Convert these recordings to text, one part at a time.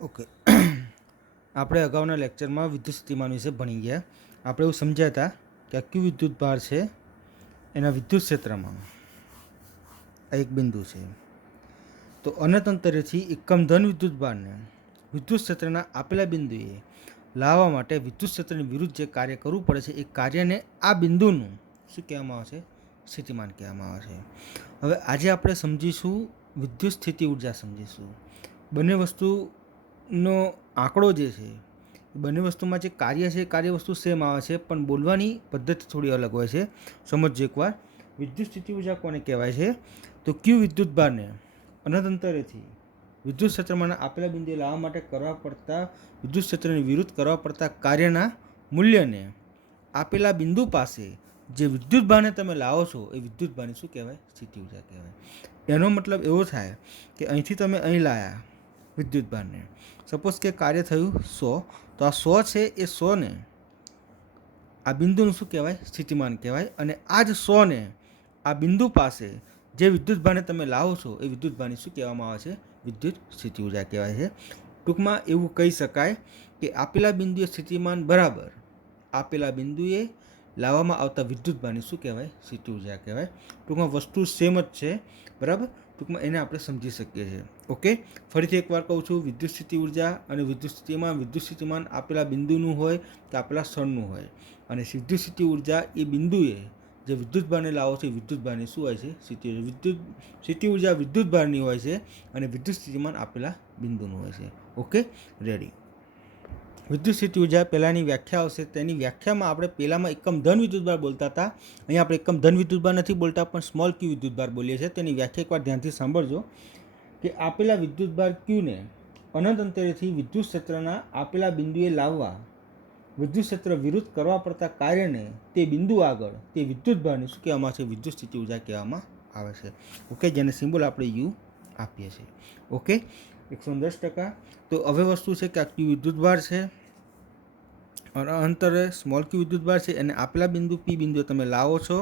Okay. આપણે અગાઉના લેક્ચરમાં વિદ્યુત સ્થિતિમાન વિશે ભણી ગયા. આપણે એવું સમજ્યા હતા કે આ કયું વિદ્યુત ભાર છે એના વિદ્યુત ક્ષેત્રમાં આ એક બિંદુ છે. તો અનંત અંતરેથી એકમ ધન વિદ્યુત ભારને વિદ્યુત ક્ષેત્રના આપેલા બિંદુએ લાવવા માટે વિદ્યુત ક્ષેત્રની વિરુદ્ધ જે કાર્ય કરવું પડે છે એ કાર્યને આ બિંદુનું શું કહેવામાં આવે છે? સ્થિતિમાન કહેવામાં આવે છે. હવે આજે આપણે સમજીશું વિદ્યુત સ્થિતિ ઉર્જા સમજીશું. બંને વસ્તુનો આંકડો જે છે બંને વસ્તુમાં જે કાર્ય છે એ કાર્ય વસ્તુ સેમ આવે છે, પણ બોલવાની પદ્ધતિ થોડી અલગ હોય છે. સમજો એકવાર. વિદ્યુત સ્થિતિ ઉર્જા કોને કહેવાય છે? તો ક્યુ વિદ્યુત ભારને અનંત અંતરેથી વિદ્યુત ક્ષેત્રમાં આપેલા બિંદુએ લાવવા માટે કરવા પડતા વિદ્યુત ક્ષેત્રની વિરુદ્ધ કરવા પડતા કાર્યના મૂલ્યને આપેલા બિંદુ પાસે જે વિદ્યુત ભારને તમે લાવો છો એ વિદ્યુત ભારને શું કહેવાય? સ્થિતિ ઉર્જા કહેવાય. એનો મતલબ એવો થાય કે અહીંથી તમે અહીં લાયા વિદ્યુત ભારને, સપોઝ કે કાર્ય થયું 100, તો આ 100 છે એ 100ને આ બિંદુનું શું કહેવાય? સ્થિતિમાન કહેવાય. અને આ જ 100ને આ બિંદુ પાસે જે વિદ્યુત ભારને તમે લાવો છો એ વિદ્યુત ભારને શું કહેવામાં આવે છે? વિદ્યુત સ્થિતિ ઉર્જા કહેવાય છે. ટૂંકમાં એવું કહી શકાય કે આપેલા બિંદુએ સ્થિતિમાન બરાબર આપેલા બિંદુએ લાવવામાં આવતા વિદ્યુત ભારને શું કહેવાય? સ્થિતિ ઉર્જા કહેવાય. ટૂંકમાં વસ્તુ સેમ જ છે, બરાબર. ટૂંકમાં એને આપણે સમજી શકીએ છીએ. ઓકે, ફરીથી એકવાર કહું છું, વિદ્યુત સ્થિતિ ઉર્જા અને વિદ્યુત સ્થિતિમાન આપેલા બિંદુનું હોય કે આપેલા સ્થળનું હોય, અને વિદ્યુત સ્થિતિ ઉર્જા એ બિંદુએ જે વિદ્યુત ભારને લાવો છે વિદ્યુત ભારની શું હોય છે? સ્થિતિ ઉર્જા વિદ્યુત ભારની હોય છે અને વિદ્યુત સ્થિતિમાન આપેલા બિંદુનું હોય છે. Okay, ready. વિદ્યુત સ્થિતિ ઉર્જા પહેલાંની વ્યાખ્યા આવશે. તેની વ્યાખ્યામાં આપણે પહેલાંમાં એકમ ધન વિદ્યુતભાર બોલતા હતા. અહીંયા આપણે એકમ ધન વિદ્યુતભાર નથી બોલતા, પણ સ્મોલ ક્યુ વિદ્યુતભાર બોલીએ છીએ. તેની વ્યાખ્યા એકવાર ધ્યાનથી સાંભળજો કે આપેલા વિદ્યુતભાર ક્યુને અનંત અંતરેથી વિદ્યુત ક્ષેત્રના આપેલા બિંદુએ લાવવા વિદ્યુત ક્ષેત્ર વિરુદ્ધ કરવા પડતા કાર્યને તે બિંદુ આગળ તે વિદ્યુત ભારને શું કહેવામાં આવે છે? વિદ્યુત સ્થિતિ ઉર્જા કહેવામાં આવે છે. ઓકે, જેને સિમ્બોલ આપણે યુ આપીએ છીએ. ઓકે, 110%. તો હવે વસ્તુ છે કે આ ક્યુ વિદ્યુત ભાર છે, અંતરે સ્મોલ ક્યુ વિદ્યુત ભાર છે, અને આપેલા બિંદુ પી બિંદુએ તમે લાવો છો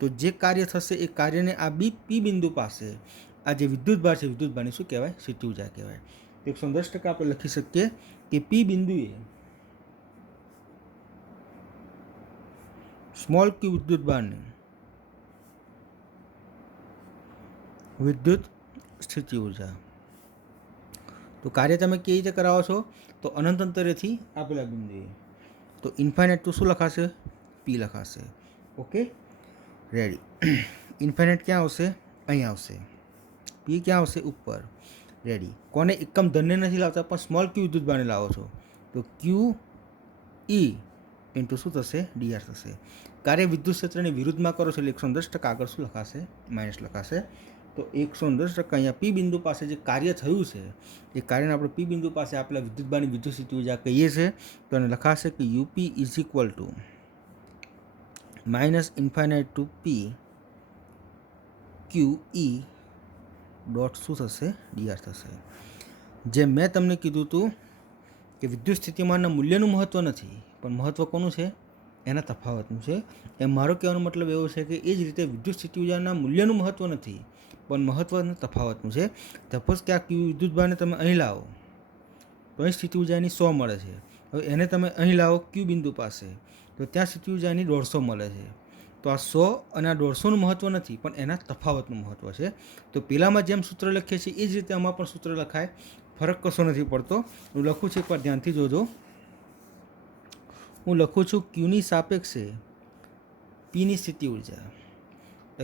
તો જે કાર્ય થશે એ કાર્યને આ પી બિંદુ પાસે આ જે વિદ્યુત ભાર છે વિદ્યુત ભારને શું કહેવાય? સ્થિતિ ઉર્જા કહેવાય. 110% આપણે લખી શકીએ કે પી બિંદુએ સ્મોલ ક્યુ વિદ્યુત ભારને વિદ્યુત સ્થિતિ ઉર્જા. તો કાર્ય તમે કેવી રીતે કરાવો છો? તો અનંત અંતરેથી આપેલા બિંદુએ. તો ઇન્ફાઇનાઇટ તો શું લખાશે? પી લખાશે. Okay, ready. ઇન્ફાઇનાઇટ ક્યાં આવશે? અહીં આવશે. પી ક્યાં આવશે? ઉપર. રેડી. કોને? એકમ ધનને નથી લાવતા, પણ સ્મોલ ક્યુ વિદ્યુત ભારને લાવો છો તો ક્યુ ઈ ઇન્ટુ શું થશે? ડીઆર થશે. કાર્ય વિદ્યુત ક્ષેત્રની વિરુદ્ધમાં કરો છો એટલે 110% આગળ શું લખાશે? માઇનસ લખાશે. તો 110% અહીંયા પી બિંદુ પાસે જે કાર્ય થયું છે એ કાર્યને આપણે પી બિંદુ પાસે આપેલા વિદ્યુત ભારની વિદ્યુત સ્થિતિ ઉર્જા કહીએ છીએ. તો એને લખાશે કે UP is equal to minus infinite to P Q E dot શું થશે? ડીઆર થશે. જેમ મેં તમને કીધું હતું કે વિદ્યુત સ્થિતિમાનના મૂલ્યનું મહત્ત્વ નથી, પણ મહત્ત્વ કોનું છે? એના તફાવતનું છે. એમ મારો કહેવાનો મતલબ એવો છે કે એ જ રીતે વિદ્યુત સ્થિતિ ઉર્જાના મૂલ્યનું મહત્ત્વ નથી, પણ મહત્ત્વનું તફાવતનું છે. સપોઝ કે આ વિદ્યુત ભારને તમે અહીં લાવો તો અહીં સ્થિતિ ઉર્જાની 100 મળે છે. હવે એને તમે અહીં લાવો ક્યુ બિંદુ પાસે તો ત્યાં સ્થિતિ ઉર્જાની 150 મળે છે. તો આ 100 અને આ 150નું મહત્ત્વ નથી, પણ એના તફાવતનું મહત્ત્વ છે. તો પહેલાંમાં જેમ સૂત્ર લખીએ છીએ એ જ રીતે આમાં પણ સૂત્ર લખાય, ફરક કશો નથી પડતો. હું લખું છું, એકવાર ધ્યાનથી જોજો. હું લખું છું ક્યુની સાપેક્ષે પીની સ્થિતિ ઉર્જા,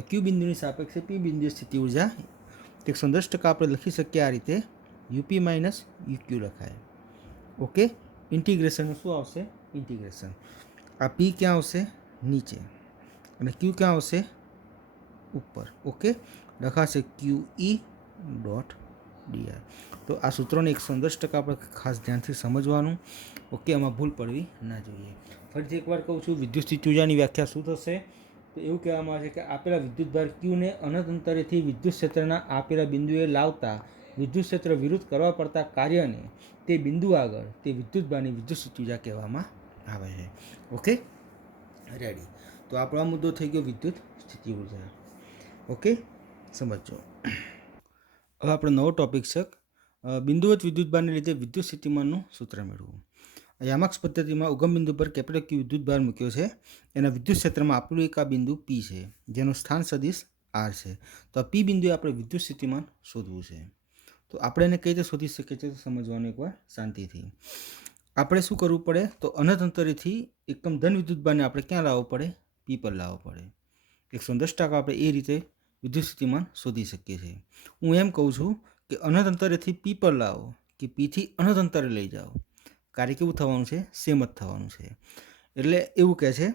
ક્યુ બિંદુની સાપેક્ષે પી બિંદુની સ્થિતિ ઉર્જા 110% આપણે લખી શકીએ આ રીતે, યુપી માઇનસ યુક્યુ લખાય. ઓકે, ઇન્ટિગ્રેશનનું શું આવશે? ઇન્ટિગ્રેશન. આ પી ક્યાં આવશે? નીચે, અને ક્યુ ક્યાં આવશે? ઉપર. ઓકે, લખાશે ક્યુ ઈ ડોટ ડીઆર. તો આ સૂત્રોને 110% આપણે ખાસ ધ્યાનથી સમજવાનું. ઓકે, આમાં ભૂલ પડવી ના જોઈએ. ફરીથી એકવાર કહું છું, વિદ્યુત સ્થિતિ ઉર્જાની વ્યાખ્યા શું થશે? તો એવું કહેવામાં આવે છે કે આપેલા વિદ્યુતભાર ક્યુને અનંત અંતરેથી વિદ્યુત ક્ષેત્રના આપેલા બિંદુએ લાવતા વિદ્યુત ક્ષેત્ર વિરુદ્ધ કરવા પડતા કાર્યને તે બિંદુ આગળ તે વિદ્યુતભારની વિદ્યુત સ્થિતિ ઉર્જા કહેવામાં આવે છે. Okay, ready. તો આપણો આ મુદ્દો થઈ ગયો વિદ્યુત સ્થિતિ ઉર્જા. ઓકે, સમજો. હવે આપણો નવો ટોપિક છે બિંદુવત વિદ્યુતભારને લીધે વિદ્યુત સ્થિતિમાનનું સૂત્ર મેળવવું. યામાક્સ પદ્ધતિમાં ઉગમ બિંદુ પર કેપિટલ ક્યુ વિદ્યુતભાર મૂક્યો છે. એના વિદ્યુત ક્ષેત્રમાં આપણું એક આ બિંદુ પી છે, જેનું સ્થાન સદિશ આર છે. તો આ પી બિંદુએ આપણે વિદ્યુત સ્થિતિમાન શોધવું છે. તો આપણે એને કઈ રીતે શોધી શકીએ છીએ તો સમજવાનું એકવાર શાંતિથી. આપણે શું કરવું પડે તો અનંત અંતરેથી એકમ ધન વિદ્યુતભારને આપણે ક્યાં લાવવો પડે? પી પર લાવવો પડે. 110% આપણે એ રીતે વિદ્યુત સ્થિતિમાન શોધી શકીએ છીએ. હું એમ કહું છું કે અનંત અંતરેથી પી પર લાવો કે પીથી અનંત અંતરે લઈ જાઓ, કાર્ય કેવું થવાનું છે? સેમ જ થવાનું છે. એટલે એવું કહે છે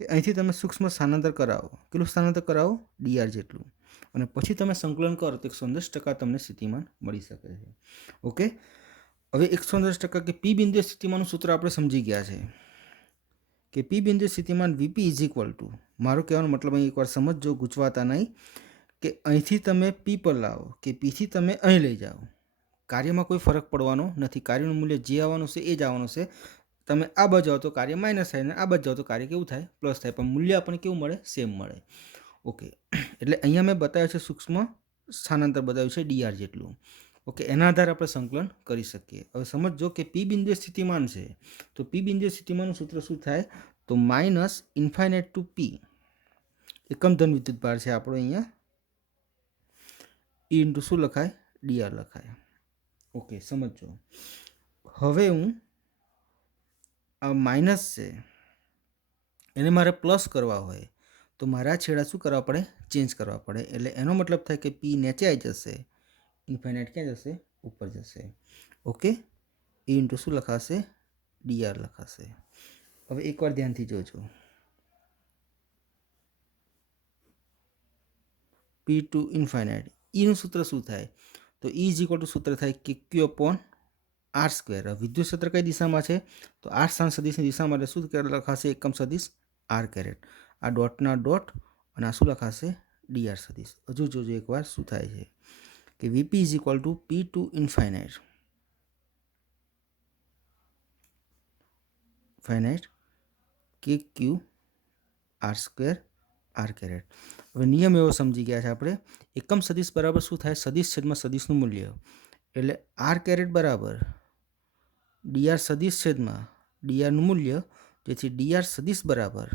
કે અહીંથી તમે સૂક્ષ્મ સ્થાનાંતર કરાવો. કેટલું સ્થાનાંતર કરાવો? ડીઆર જેટલું. અને પછી તમે સંકલન કરો તો 110% તમને સ્થિતિમાન મળી શકે છે. ઓકે, હવે 110% કે પી બિંદુ સ્થિતિમાનનું સૂત્ર આપણે સમજી ગયા છે કે પી બિંદુ સ્થિતિમાન વીપી ઇઝ ઇક્વલ ટુ, મારો કહેવાનો મતલબ અહીં એકવાર સમજજો, ગૂંચવાતા નહીં, કે અહીંથી તમે પી પર લાવો કે પીથી તમે અહીં લઈ જાઓ, કાર્યમાં કોઈ ફરક પડવાનો નથી. કાર્યનું મૂલ્ય જે આવવાનું છે એ જ આવવાનું છે. તમે આ બાજુ જાઓ તો કાર્ય માઇનસ થાય, અને આ બાજુ જાઓ તો કાર્ય કેવું થાય? પ્લસ થાય. પણ મૂલ્ય આપણને કેવું મળે? સેમ મળે. ઓકે, એટલે અહીંયા મેં બતાવ્યું છે સૂક્ષ્મ સ્થાનાંતર બતાવ્યું છે ડીઆર જેટલું. ઓકે, એના આધારે આપણે સંકલન કરી શકીએ. હવે સમજો કે પી બિંદુ સ્થિતિમાન છે, તો પી બિંદુ સ્થિતિમાનનું સૂત્ર શું થાય? તો માઇનસ ઇન્ફાઇનાઇટ ટુ પી, એકમ ધન વિદ્યુતભાર છે આપણો અહીંયા, ઈ ઇન્ટુ શું લખાય? ડીઆર લખાય. ઓકે, સમજો. હવે હું આ માઇનસ છે એને મારે પ્લસ કરવા હોય તો મારા છેડા શું કરવા પડે? ચેન્જ કરવા પડે. એટલે એનો મતલબ થાય કે પી નીચે આવી જશે, ઇન્ફાઇનાઇટ ક્યાં જશે? ઉપર જશે. ઓકે, એ ઇન્ટુ શું લખાશે? ડીઆર લખાશે. હવે એકવાર ધ્યાનથી જોજો, પી ટુ ઇન્ફાઇનાઇટ, ઈનું સૂત્ર શું થાય? તો ઈ ઇઝ ઇક્વલ ટુ સૂત્ર થાય કે ક્યુ અપોન આર સ્ક્વેર. વિદ્યુત ક્ષેત્ર કઈ દિશામાં છે? તો આર સ્થાન સદિશની દિશામાં, એટલે શું લખાશે? એકમ સદિશ આર કેરેટ. આ ડોટના ડોટ અને આ શું લખાશે? ડીઆર સદિશ. હજુ જોજો એકવાર શું થાય છે કે VP is equal to P to infinite કે Q R square R caret. હવે નિયમ એવો સમજી ગયા છે આપણે, એકમ સદિશ બરાબર શું થાય? સદિશ છેદમાં સદિશનું મૂલ્ય. એટલે આર કેરેટ બરાબર ડીઆર સદિશ છેદમાં ડીઆરનું મૂલ્ય, જેથી ડીઆર સદિશ બરાબર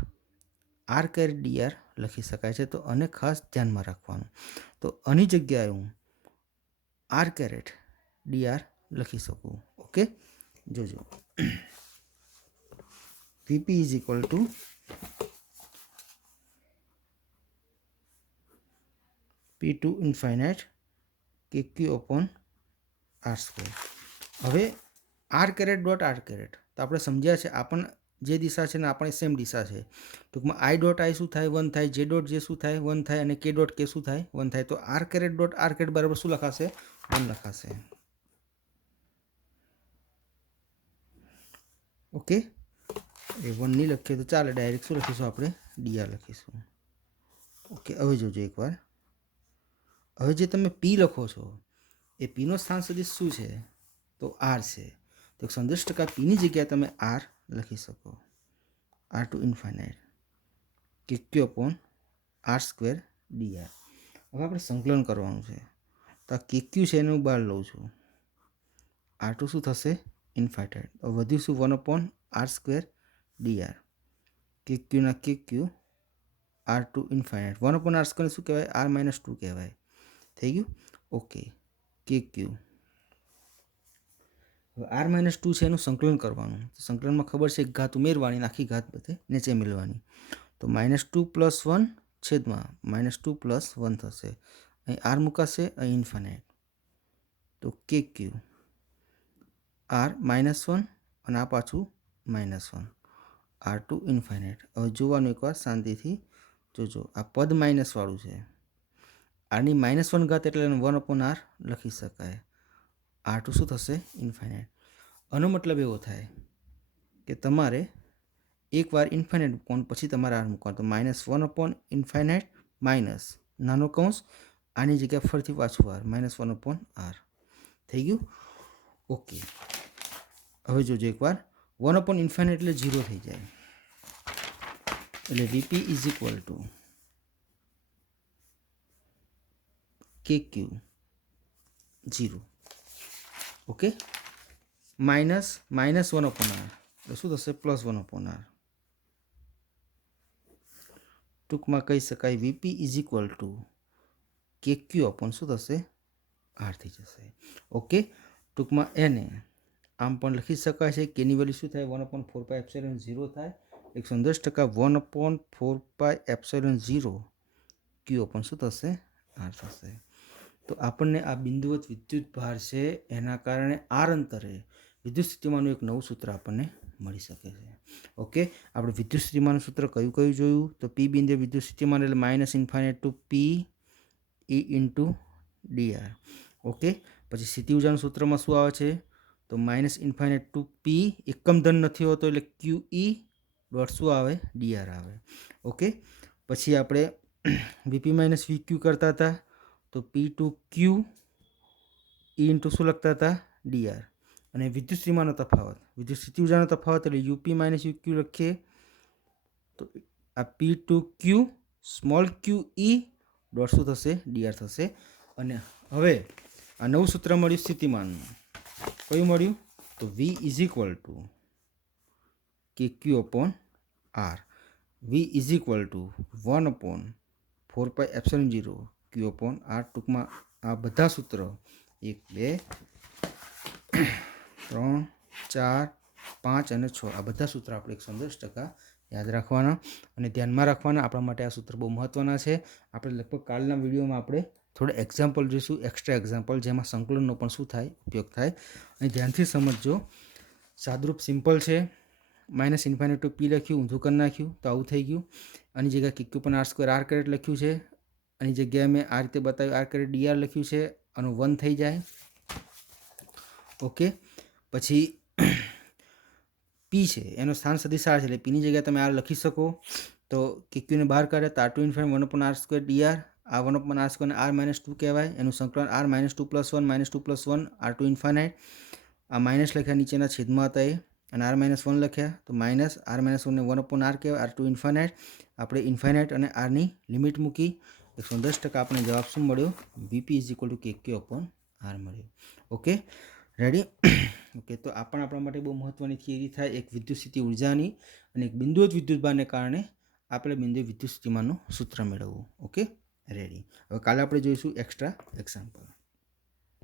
આર કેરેટ ડીઆર લખી શકાય છે. તો આને ખાસ ધ્યાનમાં રાખવાનું. તો આની જગ્યાએ હું આર કેરેટ ડીઆર લખી શકું. ઓકે, જોજો, VP is equal to P to infinite કે ક્યુ અપોન આર સ્ક્વેર. હવે r caret dot r caret તો આપણે સમજ્યા છે, આપણને જે દિશા છે ને આપણે સેમ દિશા છે. ટૂંકમાં આઈ ડોટ આઈ શું થાય? 1 થાય. જે ડોટ જે શું થાય? 1 થાય. અને કે ડોટ કે શું થાય? 1 થાય. તો r caret dot r caret બરાબર શું લખાશે? 1 લખાશે. ઓકે, એ 1 નહીં લખીએ તો ચાલે, ડાયરેક્ટ શું લખીશું આપણે? ડીઆર લખીશું. ઓકે, હવે જોજો એકવાર. હવે જે તમે પી લખો છો એ પીનો સ્થાન સદિશ શું છે? તો આર છે. તો 110% પીની જગ્યાએ તમે આર લખી શકો, આર ટુ ઇન્ફાઇનાઇટ કે Q upon r square DR. હવે આપણે સંકલન કરવાનું છે. તો આ કે ક્યુ છે એને હું બહાર લઉં છું, આર ટુ શું થશે? ઇન્ફાઇનાઇટ. વધ્યું શું? 1 upon r square DR. K ક્યુના k Q r to infinite. 1 upon r square શું કહેવાય? આર માઇનસ 2 કહેવાય. થઈ ગયું? ઓકે, કે ક્યુ. હવે આર માઇનસ 2 છે એનું સંકલન કરવાનું. સંકલનમાં ખબર છે એક ઘાત ઉમેરવાની, આખી ઘાત બધે નીચે મેળવાની. તો -2 + 1 છેદમાં -2 + 1 થશે. અહીં આર મુકાશે, અહીં ઇન્ફાઇનાઇટ. તો કે ક્યુ આર -1 અને આ પાછું -1, આર ટુ ઇન્ફાઇનાઇટ. હવે જોવાનું એકવાર શાંતિથી જોજો, આ પદ માઇનસવાળું છે. આરની -1 ઘાત એટલે 1 અપોન આર લખી શકાય. આર ટુ શું થશે? ઇન્ફાઇનાઇટ. આનો મતલબ એવો થાય કે તમારે એકવાર ઇન્ફાઇનાઇટ મૂકવાનું, પછી તમારે આર મૂકવાનું. તો -1 અપોન ઇન્ફાઇનાઇટ માઇનસ નાનો કૌંસ, આની જગ્યાએ ફરીથી પાછું આર, -1 અપોન આર. થઈ ગયું? ઓકે, હવે જોજો એકવાર, 1 અપોન ઇન્ફાઇનાઇટ એટલે 0 થઈ જાય. એટલે વીપી ઇઝ ઇક્વલ ટુ કે ક્યુ 0. ઓકે, માઇનસ -1/r એટલે શું થશે +1/r. ટૂંકમાં કહી શકાય VP is equal to KQ upon શું થશે R થઈ જશે. ઓકે, ટૂંકમાં એને આમ પણ લખી શકાય છે. કેની વેલ્યુ શું થાય 1/4πε0 થાય 110% 1/4πε0 Q અપોન શું થશે R થશે. તો આપણને આ બિંદુવત વિદ્યુત ભાર છે એના કારણે R અંતરે વિદ્યુત સ્થિતિમાનનું એક નવું સૂત્ર આપણને મળી શકે છે. ઓકે, આપણે વિદ્યુત સ્થિતિમાનનું સૂત્ર કયું કયું જોયું? તો P બિંદુએ વિદ્યુત સ્થિતિમાન એટલે -∞ to P E into dr. ઓકે, પછી સ્થિતિ ઊર્જાનું સૂત્રમાં શું આવે છે? તો -∞ ટુ P એકમ ધન નથી હોતો એટલે QE ડોટ શું આવે dr આવે. ઓકે, પછી આપણે VP - VQ કરતા હતા તો P two Q E into શું લખતા હતા dr. અને વિદ્યુત સ્થિતિમાનનો તફાવત, વિદ્યુત સ્થિતિ ઊર્જાનો તફાવત એટલે UP - UQ લખીએ તો આ P two Q small QE dot શું થશે dr થશે. અને હવે આ નવું સૂત્ર મળ્યું સ્થિતિમાનનું. કયું મળ્યું? તો V is equal to KQ upon R. V is equal to 1/4πε0 Q upon R. ટૂંકમાં આ બધા સૂત્ર 1 2 3 4 5 અને 6 આ બધા સૂત્ર આપણે 110% યાદ રાખવાના અને ધ્યાનમાં રાખવાના. આપણા માટે આ સૂત્ર બહુ મહત્ત્વના છે. આપણે લગભગ કાલના વિડીયોમાં આપણે થોડા એક્ઝામ્પલ જોઈશું, એક્સ્ટ્રા એક્ઝામ્પલ, જેમાં સંકલનનો પણ શું થાય ઉપયોગ થાય. અને ધ્યાનથી સમજજો. સાદરૂપ સિમ્પલ છે. -∞ ટુ P લખ્યું, ઊંધું કરી નાખ્યું તો આવું થઈ ગયું. આની જગ્યાએ KQ પણ R² R કેરેટ લખ્યું છે. આની જગ્યાએ મેં આ રીતે બતાવ્યું R કેરેટ dr લખ્યું છે. આનું 1 થઈ જાય. ઓકે, પછી P છે એનો સ્થાન સદિશ R છે એટલે Pની જગ્યાએ તમે R લખી શકો. તો KQને બહાર કાઢે તો R2 ∞ 1/r² dr. આ 1/r² ને R -2 કહેવાય. એનું સંકલન R -2 + 1 -2 + 1 R2 ∞. આ માઇનસ લખ્યા નીચેના છેદમાં હતા એ અને R -1 લખ્યા તો માઇનસ R -1 ને 1/r કહેવાય. R2 ∞. આપણે ઇન્ફાઇનાઇટ અને Rની લિમિટ મૂકી 110% આપણે જવાબ શું મળ્યો? VP is equal to KQ upon R મળ્યો. Okay, ready? ઓકે, તો આ પણ આપણા માટે બહુ મહત્ત્વની થિયરી થાય. એક વિદ્યુત સ્થિતિ ઉર્જાની અને એક બિંદુવત વિદ્યુતભારને કારણે આપણે બિંદુ વિદ્યુત સ્થિતિમાનનું સૂત્ર મેળવવું. Okay, ready. હવે કાલે આપણે જોઈશું એક્સ્ટ્રા એક્ઝામ્પલ.